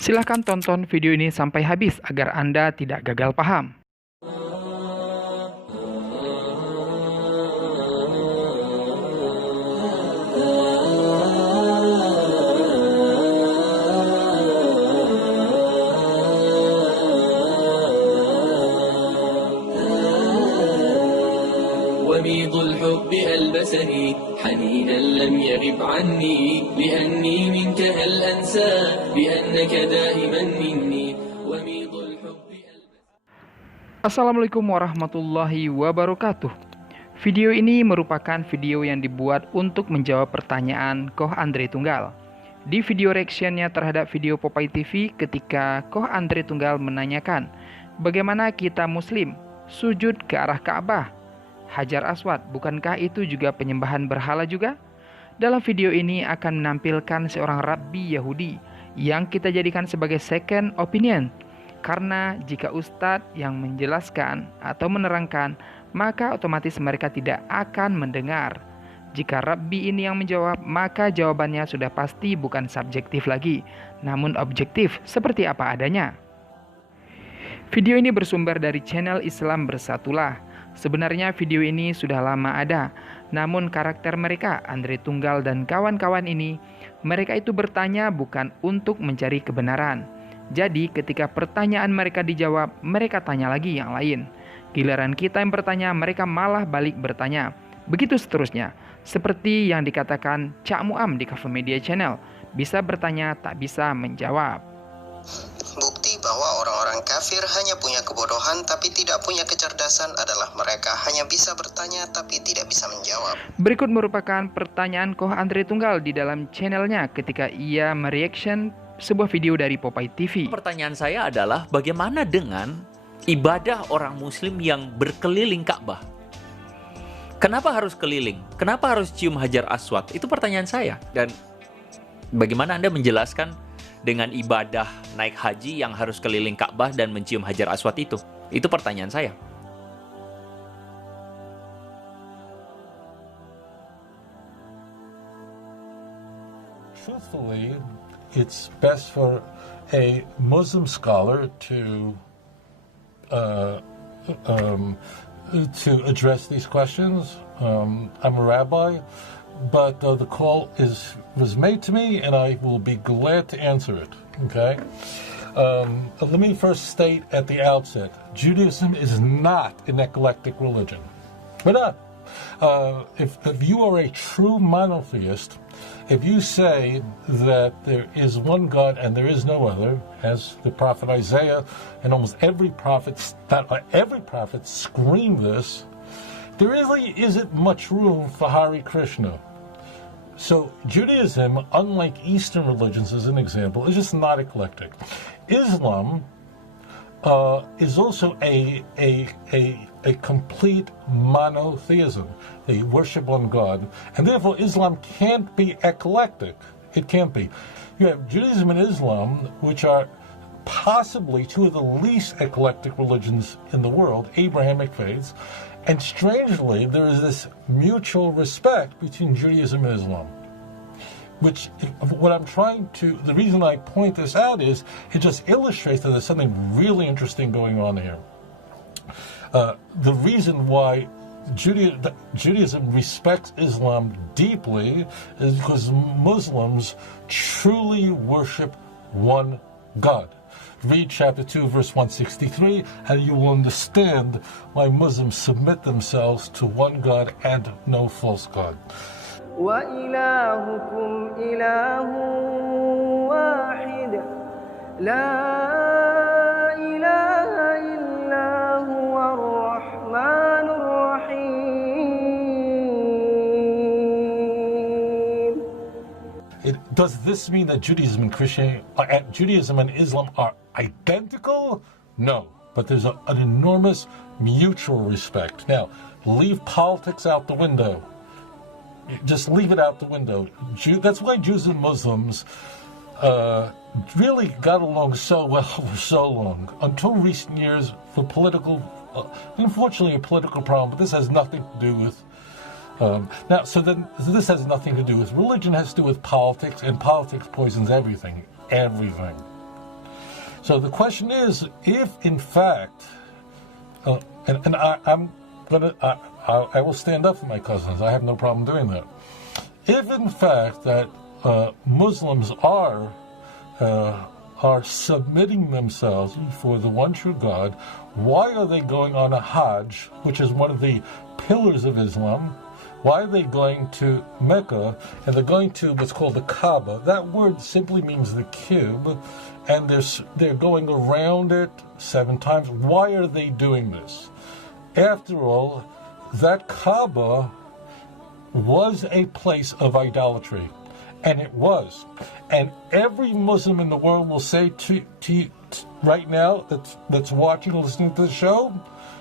Silahkan tonton video ini sampai habis agar Anda tidak gagal paham. وميض الحب ألبسني حنينا لم يغب عني لأني منك هل أنسى بأنك دائما مني وميض الحب Assalamualaikum warahmatullahi wabarakatuh. Video ini merupakan video yang dibuat untuk menjawab pertanyaan Koh Andrey Thunggal. Di video reactionnya terhadap video Popeye TV ketika Koh Andrey Thunggal menanyakan, bagaimana kita muslim sujud ke arah Ka'bah? Hajar Aswad, bukankah itu juga penyembahan berhala juga? Dalam video ini akan menampilkan seorang rabbi Yahudi yang kita jadikan sebagai second opinion. Karena jika ustadz yang menjelaskan atau menerangkan, maka otomatis mereka tidak akan mendengar. Jika rabbi ini yang menjawab, maka jawabannya sudah pasti bukan subjektif lagi, namun objektif seperti apa adanya. Video ini bersumber dari channel Islam Bersatulah. Sebenarnya video ini sudah lama ada, namun karakter mereka, Andrey Thunggal dan kawan-kawan ini, mereka itu bertanya bukan untuk mencari kebenaran. Jadi ketika pertanyaan mereka dijawab, mereka tanya lagi yang lain. Giliran kita yang bertanya, mereka malah balik bertanya. Begitu seterusnya, seperti yang dikatakan Cak Muam di Cover Media Channel, bisa bertanya tak bisa menjawab. Bukti bahwa orang-orang kafir hanya punya kebodohan tapi tidak punya kecerdasan adalah mereka hanya bisa bertanya tapi tidak bisa menjawab. Berikut merupakan pertanyaan Koh Andrey Thunggal di dalam channelnya ketika ia mereaction sebuah video dari Popeye TV. Pertanyaan saya adalah bagaimana dengan ibadah orang muslim yang berkeliling Ka'bah? Kenapa harus keliling? Kenapa harus cium Hajar Aswad? Itu pertanyaan saya. Dan bagaimana Anda menjelaskan dengan ibadah naik haji yang harus keliling Ka'bah dan mencium Hajar Aswad itu? Itu pertanyaan saya. Truthfully, it's best for a Muslim scholar to address these questions. I'm a rabbi, but the call was made to me, and I will be glad to answer it. Okay. Let me first state at the outset: Judaism is not an eclectic religion. We're not. If you are a true monotheist, if you say that there is one God and there is no other, as the prophet Isaiah and almost every prophet, scream this, there really isn't much room for Hare Krishna. So Judaism, unlike Eastern religions as an example, is just not eclectic. Islam is also a complete monotheism. They worship one God, and therefore Islam can't be eclectic. It can't be. You have Judaism and Islam, which are possibly two of the least eclectic religions in the world, Abrahamic faiths, and strangely, there is this mutual respect between Judaism and Islam. Which, the reason I point this out is, it just illustrates that there's something really interesting going on here. The reason why Judaism respects Islam deeply is because Muslims truly worship one God. Read chapter 2, verse 163, and you will understand why Muslims submit themselves to one God and no false God. وَإِلَٰهُكُمْ إِلَٰهٌ وَاحِدٌ لَا إِلَٰهَ إِلَّا هُوَ الرَّحْمَٰنُ الرَّحِيمُ. Does this mean that Judaism and Islam are identical? No, but there's an enormous mutual respect. Now, leave politics out the window. Just leave it out the window. That's why Jews and Muslims really got along so well for so long. Until recent years, for unfortunately a political problem, but this has nothing to do with so this has nothing to do with religion. It has to do with politics, and politics poisons everything. So the question is, if in fact, I will stand up for my cousins. I have no problem doing that. If in fact that Muslims are submitting themselves before the one true God, why are they going on a Hajj, which is one of the pillars of Islam? Why are they going to Mecca, and they're going to what's called the Kaaba? That word simply means the cube, and they're going around it 7 times. Why are they doing this? After all, that Kaaba was a place of idolatry, and it was. And every Muslim in the world will say to you right now that's watching or listening to the show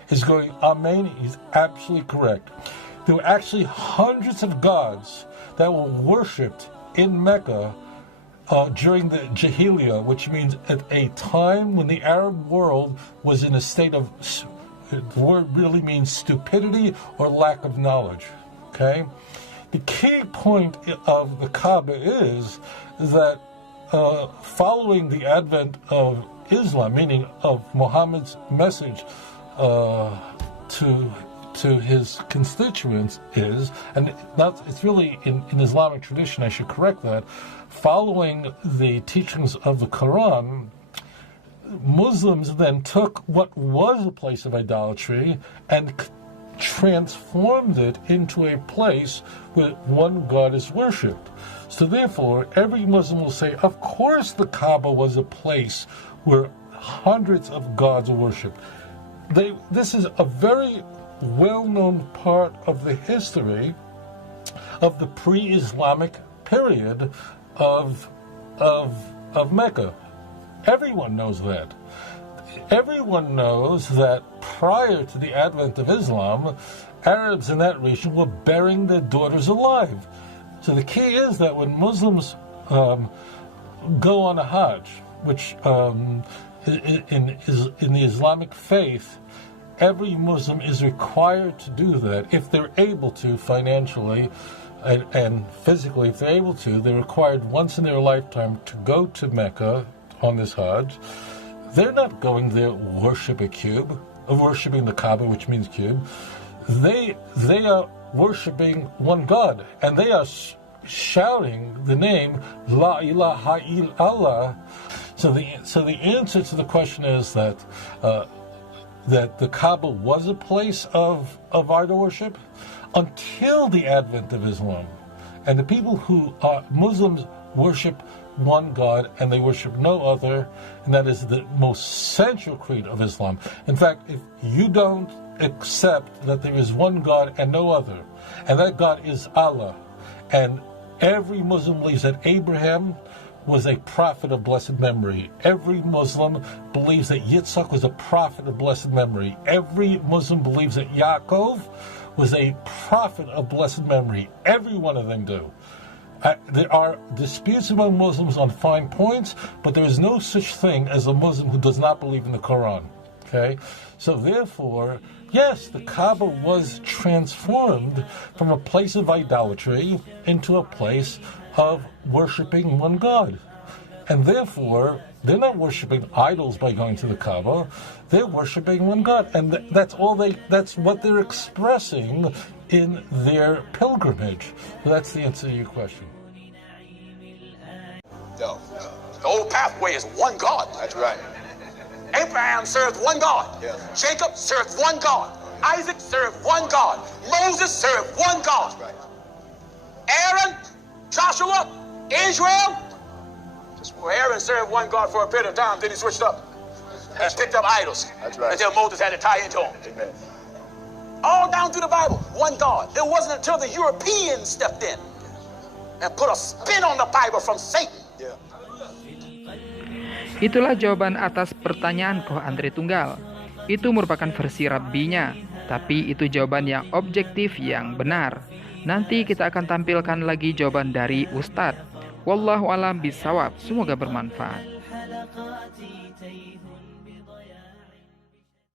is going, Amen, he's absolutely correct. There were actually hundreds of gods that were worshipped in Mecca during the Jahiliyyah, which means at a time when the Arab world was in a state of, the word really means stupidity or lack of knowledge, okay? The key point of the Kaaba is that following the advent of Islam, meaning of Muhammad's message to his constituents is, and it's really in Islamic tradition, I should correct that, following the teachings of the Quran, Muslims then took what was a place of idolatry and transformed it into a place where one God is worshipped. So therefore, every Muslim will say, of course the Kaaba was a place where hundreds of gods are worshipped. This is a very well-known part of the history of the pre-Islamic period of Mecca. Everyone knows that. Everyone knows that prior to the advent of Islam, Arabs in that region were burying their daughters alive. So the key is that when Muslims go on a Hajj, which in the Islamic faith, every Muslim is required to do that if they're able to financially and physically. If they're able to, they're required once in their lifetime to go to Mecca on this Hajj. They're not going there worship a cube, worshiping the Kaaba, which means cube. They are worshiping one God, and they are shouting the name La ilaha illallah. So the answer to the question is that the Kaaba was a place of idol worship until the advent of Islam. And the people who are Muslims worship one God and they worship no other, and that is the most central creed of Islam. In fact, if you don't accept that there is one God and no other, and that God is Allah, and every Muslim believes that Abraham was a prophet of blessed memory. Every Muslim believes that Yitzhak was a prophet of blessed memory. Every Muslim believes that Yaakov was a prophet of blessed memory. Every one of them do. There are disputes among Muslims on fine points, but there is no such thing as a Muslim who does not believe in the Quran. Okay? So therefore, yes, the Kaaba was transformed from a place of idolatry into a place of worshiping one God. And therefore, they're not worshiping idols by going to the Kaaba. They're worshiping one God. And that's what they're expressing in their pilgrimage. So that's the answer to your question. No. The old pathway is one God. That's right. Abraham served one God. Yeah. Jacob served one God. Isaac served one God. Moses served one God. That's right. Aaron, Joshua, Israel. Well, Aaron served one God for a period of time, then he switched up and picked up idols. That's right. Until Moses had to tie into him. Amen. All down through the Bible, one God. It wasn't until the Europeans stepped in and put a spin on the Bible from Satan. Yeah. Itulah jawaban atas pertanyaan Koh Andrey Thunggal. Itu merupakan versi rabbinya, tapi itu jawaban yang objektif yang benar. Nanti kita akan tampilkan lagi jawaban dari Ustadz. Wallahu a'lam bishawab. Semoga bermanfaat.